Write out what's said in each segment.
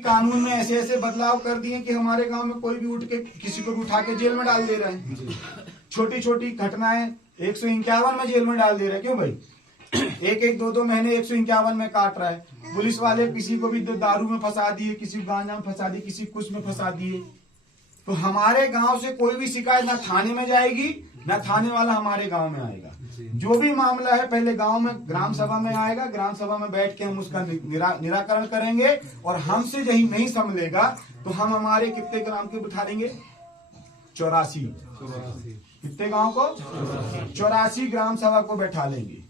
कानून में ऐसे ऐसे बदलाव कर दिए कि हमारे गांव में कोई भी उठ के किसी को भी उठा के जेल में डाल दे रहे हैं। छोटी छोटी घटनाएं 151 में जेल में डाल दे रहे हैं। क्यों भाई? एक 2 महीने 151 में काट रहा है। पुलिस वाले किसी को भी दारू में फंसा दिए, किसी को गांजा में फंसा दिए, किसी कुछ में फंसा दिए। तो हमारे गांव से कोई भी शिकायत ना थाने में जाएगी, ना थाने वाला हमारे गांव में आएगा। जो भी मामला है पहले गांव में ग्राम सभा में आएगा, ग्राम सभा में बैठ के हम उसका निराकरण करेंगे। और हमसे यही नहीं संभलेगा तो हम हमारे कितने ग्राम के बिठा देंगे? 84। कितने गांव को? 84 ग्राम सभा को बैठा लेंगे,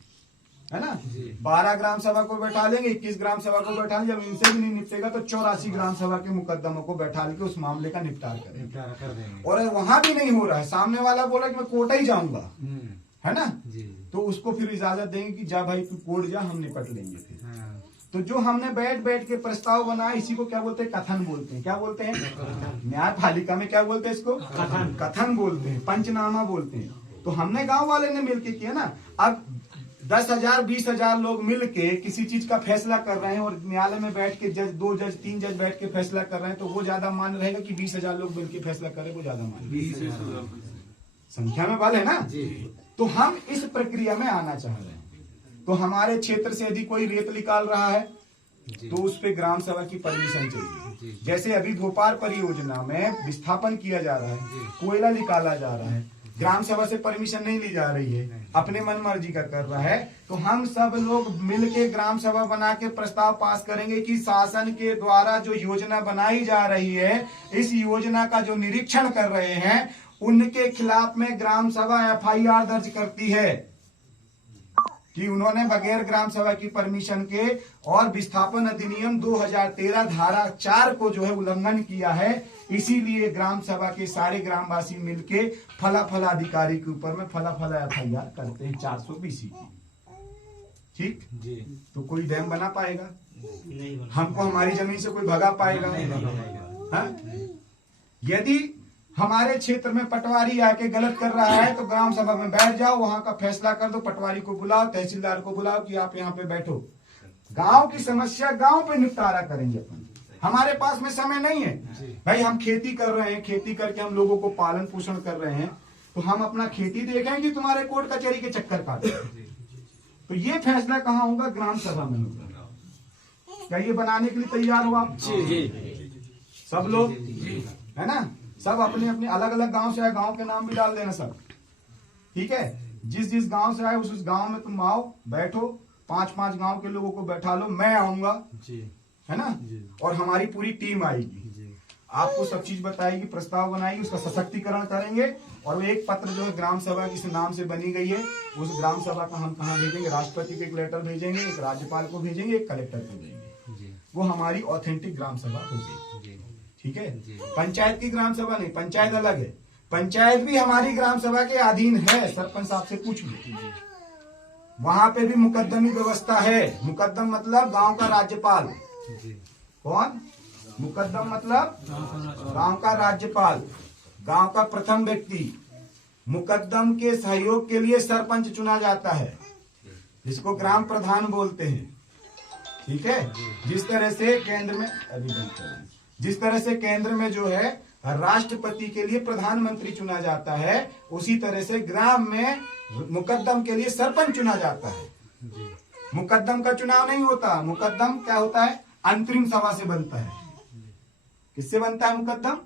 है ना। 12 ग्राम सभा को बैठा लेंगे, 21 ग्राम सभा को बैठा लेंगे। जब इनसे भी नहीं निपटेगा तो 84 ग्राम सभा के मुकदमों को बैठा के उस मामले का निपटार करेंगे। और वहां भी नहीं हो रहा है, सामने वाला बोला कि मैं कोर्ट ही जाऊंगा, है ना, तो उसको फिर इजाजत देंगे कि जा भाई तू कोर्ट जा, हम निपट लेंगे फिर। तो जो हमने बैठ के प्रस्ताव बनाया, इसी को क्या बोलते हैं? कथन बोलते हैं। क्या बोलते हैं? न्यायपालिका में क्या बोलते हैं इसको? कथन बोलते हैं, पंचनामा बोलते हैं। तो हमने गांव वाले ने मिलके किया ना। अब 10,000 20,000 लोग मिलके किसी चीज का फैसला कर रहे हैं और न्यायालय में बैठ के जज 2 जज 3 जज बैठ के फैसला कर रहे हैं, तो वो ज्यादा मान रहेगा कि 20,000 लोग मिलकर फैसला करें? वो ज्यादा मान संख्या में बल है ना। तो हम इस प्रक्रिया में आना चाह रहे हैं। तो हमारे क्षेत्र से यदि कोई रेत निकाल रहा है तो उस पे ग्राम सभा की परमिशन चाहिए। जैसे अभी भोपाल परियोजना में विस्थापन किया जा रहा है, कोयला निकाला जा रहा है, ग्राम सभा से परमिशन नहीं ली जा रही है, अपने मन मर्जी का कर रहा है। तो हम सब लोग मिलके ग्राम सभा बना के प्रस्ताव पास करेंगे कि शासन के द्वारा जो योजना बनाई जा रही है, इस योजना का जो निरीक्षण कर रहे हैं, उनके खिलाफ में ग्राम सभा FIR दर्ज करती है कि उन्होंने बगैर ग्राम सभा की परमिशन के और विस्थापन अधिनियम 2013 धारा 4 को जो है उल्लंघन किया है। इसीलिए ग्राम सभा के सारे ग्रामवासी मिलके फला अधिकारी के ऊपर में फला FIR करते हैं 420 की। ठीक जी। तो कोई डैम बना पाएगा? नहीं। हमको हमारी जमीन से कोई भगा पाएगा? नहीं। यदि हमारे क्षेत्र में पटवारी आके गलत कर रहा है तो ग्राम सभा में बैठ जाओ, वहां का फैसला कर दो, पटवारी को बुलाओ, तहसीलदार को बुलाओ कि आप यहाँ पे बैठो। गांव की समस्या गांव पे निपटारा करेंगे अपन। हमारे पास में समय नहीं है भाई, हम खेती कर रहे हैं, खेती करके हम लोगों को पालन पोषण कर रहे हैं, तो हम अपना खेती देखें कि तुम्हारे कोर्ट कचहरी के चक्कर काटे। तो ये फैसला कहाँ होगा? ग्राम सभा में होगा। क्या ये बनाने के लिए तैयार हो आप? सब लोग, है ना। सब अपने अपने अलग अलग गांव से आए, गांव के नाम भी डाल देना सब, ठीक है। जिस गांव से आए उस गांव में तुम आओ, बैठो, 5 गांव के लोगों को बैठा लो, मैं आऊंगा, है ना, और हमारी पूरी टीम आएगी, आपको सब चीज बताएगी, प्रस्ताव बनाएगी, उसका सशक्तिकरण करेंगे। और एक पत्र जो है ग्राम सभा किस नाम से बनी गई है, उस ग्राम सभा का हम कहाँ भेजेंगे? राष्ट्रपति को एक लेटर भेजेंगे, एक राज्यपाल को भेजेंगे, एक कलेक्टर को भेजेंगे। वो हमारी ऑथेंटिक ग्राम सभा होगी। ठीक है। पंचायत की ग्राम सभा नहीं, पंचायत अलग है। पंचायत भी हमारी ग्राम सभा के अधीन है, सरपंच साहब से पूछ लो। वहां पे भी मुकद्दमी व्यवस्था है। मुकद्दम मतलब गांव का राज्यपाल। कौन? मुकद्दम मतलब गांव का राज्यपाल, गांव का प्रथम व्यक्ति। मुकद्दम के सहयोग के लिए सरपंच चुना जाता है, जिसको ग्राम प्रधान बोलते हैं। ठीक है। जिस तरह से केंद्र में जो है राष्ट्रपति के लिए प्रधानमंत्री चुना जाता है, उसी तरह से ग्राम में मुकद्दम के लिए सरपंच चुना जाता है। मुकद्दम का चुनाव नहीं होता। मुकद्दम क्या होता है? अंतरिम सभा से बनता है। किससे बनता है मुकद्दम?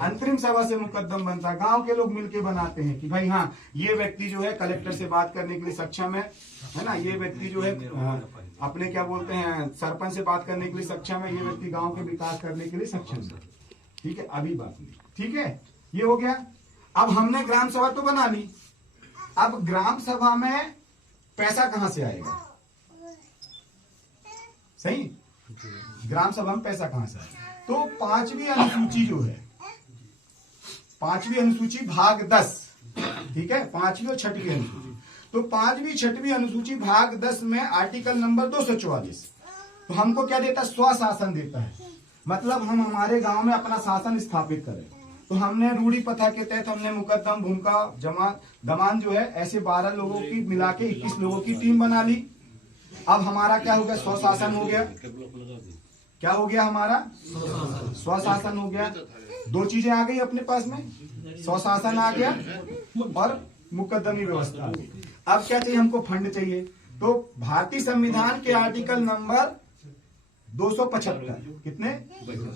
अंतरिम सभा से मुकद्दम बनता है। गांव के लोग मिलके बनाते हैं कि भाई हाँ, ये व्यक्ति जो है कलेक्टर से बात करने के लिए सक्षम है ना, ये व्यक्ति जो है अपने क्या बोलते हैं सरपंच से बात करने के लिए सक्षम है, ये व्यक्ति गांव के विकास करने के लिए सक्षम है। ठीक है। अभी बात नहीं, ठीक है, ये हो गया। अब हमने ग्राम सभा तो बना ली, अब ग्राम सभा में पैसा कहां से आएगा? सही, ग्राम सभा में पैसा कहां से आएगा? तो 5वीं अनुसूची जो है, 5वीं अनुसूची भाग 10, ठीक है, 5वीं और 6वीं अनुसूची। तो 5वीं 6वीं अनुसूची भाग 10 में आर्टिकल नंबर 244 तो हमको क्या देता है? स्वशासन देता है। मतलब हम हमारे गांव में अपना शासन स्थापित करें। तो हमने रूढ़ी प्रथा के तहत हमने मुकद्दम, भूमिका, दमान जो है ऐसे 12 लोगों की मिला के 21 लोगों की टीम बना ली। अब हमारा क्या हो गया? स्वशासन हो गया। क्या हो गया हमारा? स्वशासन हो गया। दो चीजें आ गई अपने पास में, स्वशासन आ गया और मुकदमी व्यवस्था आ गई। अब क्या चाहिए हमको? फंड चाहिए। तो भारतीय संविधान के आर्टिकल नंबर 275, कितने?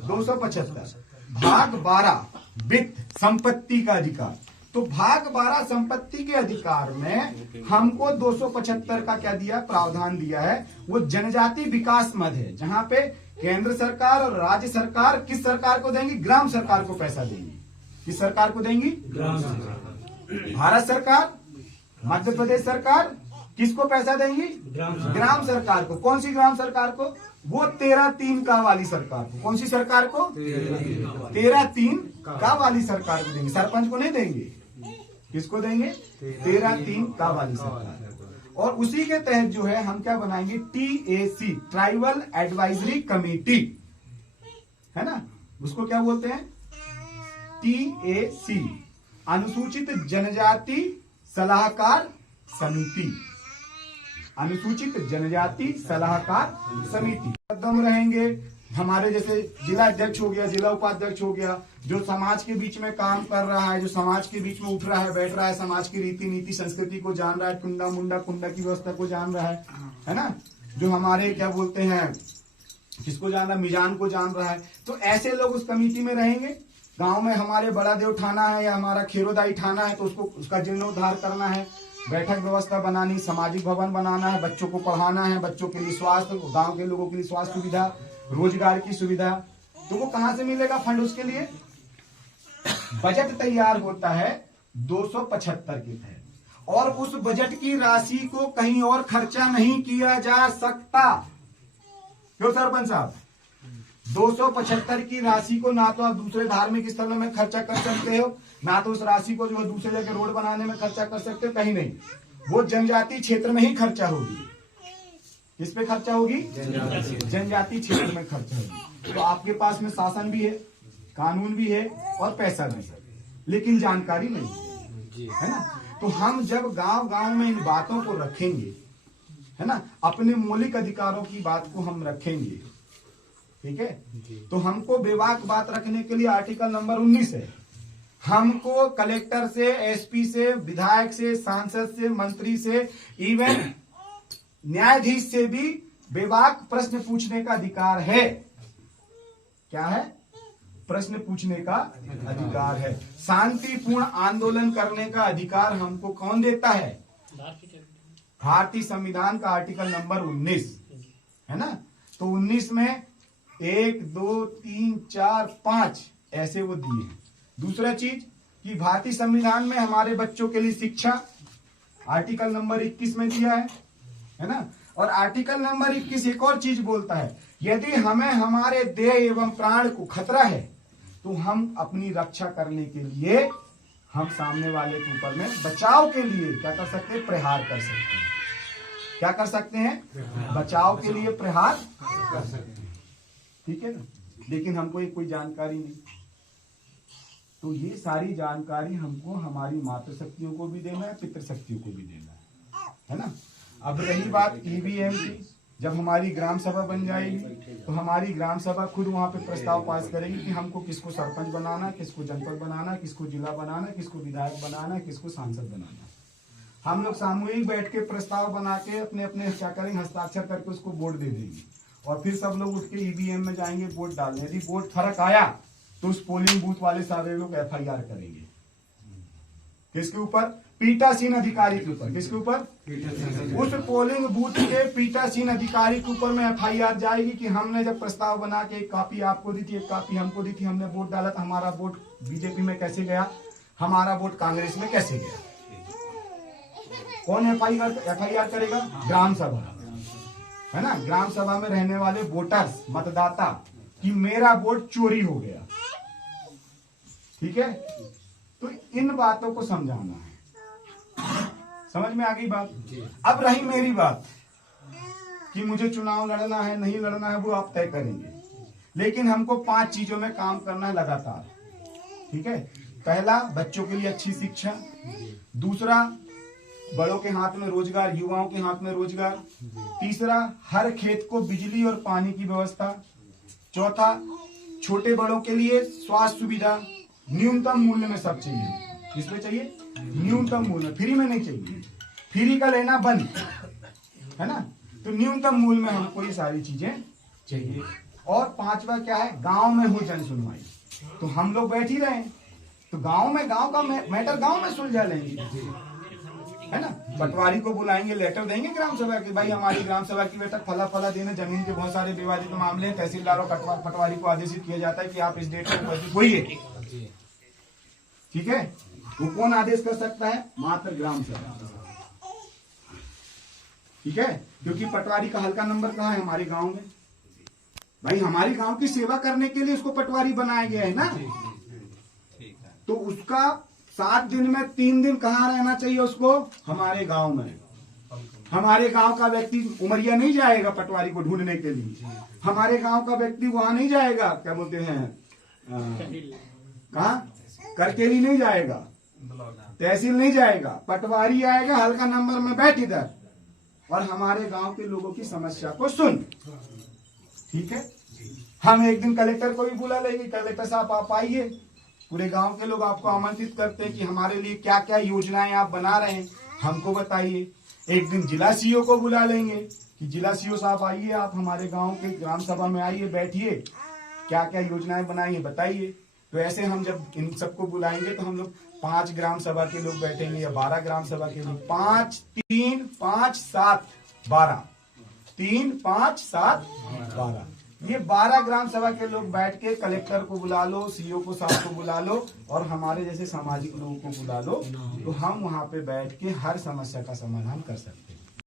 275, भाग 12 वित्त संपत्ति का अधिकार। तो भाग 12 संपत्ति के अधिकार में हमको 275 का क्या दिया? प्रावधान दिया है। वो जनजाति विकास मद है, जहां पे केंद्र सरकार और राज्य सरकार किस सरकार को देंगी? ग्राम सरकार को पैसा देंगी। किस सरकार को देंगी? ग्राम सरकार। भारत सरकार, मध्य प्रदेश सरकार किसको पैसा देंगी? ग्राम सरकार को। कौन सी ग्राम सरकार को? वो 13-3 का वाली सरकार को। कौन सी सरकार को? 13-3 का वाली सरकार को देंगे। सरपंच को नहीं देंगे। किसको देंगे? 13-3 का वाली सरकार। और उसी के तहत जो है हम क्या बनाएंगे? TAC, ट्राइबल एडवाइजरी कमेटी, है ना? उसको क्या बोलते हैं? TAC, अनुसूचित जनजाति सलाहकार समिति। अनुसूचित जनजाति सलाहकार समिति कदम रहेंगे। हमारे जैसे जिला अध्यक्ष हो गया, जिला उपाध्यक्ष हो गया, जो समाज के बीच में काम कर रहा है, जो समाज के बीच में उठ रहा है, बैठ रहा है, समाज की रीति नीति संस्कृति को जान रहा है, कुंडा मुंडा कुंडा की व्यवस्था को जान रहा है ना? जो हमारे क्या बोलते हैं, किसको जान रहा है? मिजान को जान रहा है। तो ऐसे लोग उस कमेटी में रहेंगे। गांव में हमारे बड़ा देव थाना है या हमारा खेरोदाई थाना है, तो उसको उसका जीर्णोद्धार करना है, बैठक व्यवस्था बनानी, सामाजिक भवन बनाना है, बच्चों को पढ़ाना है, बच्चों के लिए स्वास्थ्य, गांव के लोगों के लिए स्वास्थ्य सुविधा, रोजगार की सुविधा। तो वो कहां से मिलेगा फंड? उसके लिए बजट तैयार होता है 275 के तहत, और उस बजट की राशि को कहीं और खर्चा नहीं किया जा सकता। क्यों सरपंच साहब? 275 की राशि को ना तो आप दूसरे धार्मिक स्थलों में खर्चा कर सकते हो, ना तो उस राशि को जो है दूसरे जगह रोड बनाने में खर्चा कर सकते हो, कहीं नहीं। वो जनजाति क्षेत्र में ही खर्चा होगी। किस पे खर्चा होगी? जनजाति क्षेत्र में खर्चा होगी। तो आपके पास में शासन भी है, कानून भी है और पैसा भी है, लेकिन जानकारी नहीं है ना? तो हम जब गांव गांव में इन बातों को रखेंगे, है ना, अपने मौलिक अधिकारों की बात को हम रखेंगे, ठीक है, तो हमको बेबाक बात रखने के लिए आर्टिकल नंबर 19 है। हमको कलेक्टर से, एसपी से, विधायक से, सांसद से, मंत्री से, इवन न्यायाधीश से भी बेबाक प्रश्न पूछने का अधिकार है। क्या है? प्रश्न पूछने का अधिकार है। शांतिपूर्ण आंदोलन करने का अधिकार हमको कौन देता है? भारतीय संविधान का आर्टिकल नंबर 19 है ना? तो 19 में 1, 2, 3, 4, 5 ऐसे वो दिए हैं। दूसरा चीज कि भारतीय संविधान में हमारे बच्चों के लिए शिक्षा आर्टिकल नंबर 21 में दिया है ना? और आर्टिकल नंबर 21 एक और चीज बोलता है, यदि हमें हमारे देह एवं प्राण को खतरा है तो हम अपनी रक्षा करने के लिए हम सामने वाले के ऊपर में बचाव के लिए क्या कर सकते हैं? प्रहार कर सकते हैं। क्या कर सकते हैं? बचाव के लिए प्रहार कर सकते हैं, ठीक है ना? लेकिन हमको ये कोई जानकारी नहीं। तो ये सारी जानकारी हमको हमारी मातृशक्तियों को भी देना है, पितृशक्तियों को भी देना है ना? अब रही बात ईवीएम की, जब हमारी ग्राम सभा बन जाएगी तो हमारी ग्राम सभा खुद वहां पे प्रस्ताव पास करेगी कि हमको किसको सरपंच बनाना, किसको जनपद बनाना, किसको जिला बनाना, किसको विधायक बनाना, किसको सांसद बनाना। हम लोग सामूहिक बैठ के प्रस्ताव बना के अपने अपने क्या करेंगे? हस्ताक्षर करके उसको वोट दे देंगे, और फिर सब लोग उठ के ईवीएम में जाएंगे वोट डालने। यदि वोट फर्क आया तो उस पोलिंग बूथ वाले सारे लोग FIR करेंगे। किसके ऊपर? पीठासीन अधिकारी के ऊपर। किसके ऊपर? उस पोलिंग बूथ के पीठासीन अधिकारी के ऊपर में FIR जाएगी कि हमने जब प्रस्ताव बना के एक कॉपी आपको दी थी, एक कॉपी हमको दी थी, हमने वोट डाला था, हमारा वोट बीजेपी में कैसे गया, हमारा वोट कांग्रेस में कैसे गया। कौन FIR करेगा? ग्राम सभा, है ना? ग्राम सभा में रहने वाले वोटर्स, मतदाता, कि मेरा वोट चोरी हो गया, ठीक है? तो इन बातों को समझाना है। समझ में आ गई बात? अब रही मेरी बात कि मुझे चुनाव लड़ना है नहीं लड़ना है, वो आप तय करेंगे, लेकिन हमको 5 चीजों में काम करना है लगातार, ठीक है? पहला, बच्चों के लिए अच्छी शिक्षा। दूसरा, बड़ों के हाथ में रोजगार, युवाओं के हाथ में रोजगार। तीसरा, हर खेत को बिजली और पानी की व्यवस्था। चौथा, छोटे बड़ों के लिए स्वास्थ्य सुविधा न्यूनतम मूल्य में सब चाहिए। किसमें चाहिए? न्यूनतम मूल्य, फ्री में नहीं चाहिए, फ्री का लेना बंद है ना। तो न्यूनतम मूल्य में हमको ये सारी चीजें चाहिए। और पांचवा क्या है? गांव में हो जन सुनवाई। तो हम लोग बैठ ही रहे हैं, तो गांव में गांव का मैटर गांव में सुलझा लेंगे, है ना। पटवारी को बुलाएंगे, लेटर देंगे ग्राम सभा के, भाई हमारी ग्राम सभा की बेटा फला फला देने जमीन के बहुत सारे विवादित मामले हैं, तहसीलदार और पटवारी को आदेशित किया जाता है कि आप इस डेट में उपस्थित होइए। ठीक है, वो कौन आदेश कर सकता है? मात्र ग्राम सभा। ठीक है, क्योंकि पटवारी का हल्का नंबर कहाँ है? हमारे गांव में। भाई हमारे गांव की सेवा करने के लिए उसको पटवारी बनाया गया है ना। तो उसका 7 दिन में 3 दिन कहाँ रहना चाहिए उसको? हमारे गांव में। हमारे गांव का व्यक्ति उमरिया नहीं जाएगा पटवारी को ढूंढने के लिए। हमारे गांव का व्यक्ति वहां नहीं जाएगा, क्या बोलते हैं, कहा, करकेली नहीं जाएगा, तहसील नहीं जाएगा, पटवारी आएगा हल्का नंबर में, बैठ इधर और हमारे गांव के लोगों की समस्या को सुन। ठीक है, हम एक दिन कलेक्टर को भी बुला लेंगे, कलेक्टर साहब आप आइए, पूरे गांव के लोग आपको आमंत्रित करते हैं कि हमारे लिए क्या क्या योजनाएं आप बना रहे हैं हमको बताइए। एक दिन जिला सीओ को बुला लेंगे कि जिला सीओ साहब आइए, आप हमारे गांव के ग्राम सभा में आइए, बैठिए, क्या क्या योजनाएं बनाई है बताइए। तो ऐसे हम जब इन सबको बुलाएंगे तो हम लोग 5 ग्राम सभा के लोग बैठेंगे या 12 ग्राम सभा के लोग, 5, 3, 5, 7, 12, 3, 5, 7, 12, ये 12 ग्राम सभा के लोग बैठ के कलेक्टर को बुला लो, सीओ को साहब को बुला लो और हमारे जैसे सामाजिक लोगों को बुला लो, तो हम वहां पे बैठ के हर समस्या का समाधान कर सकते हैं।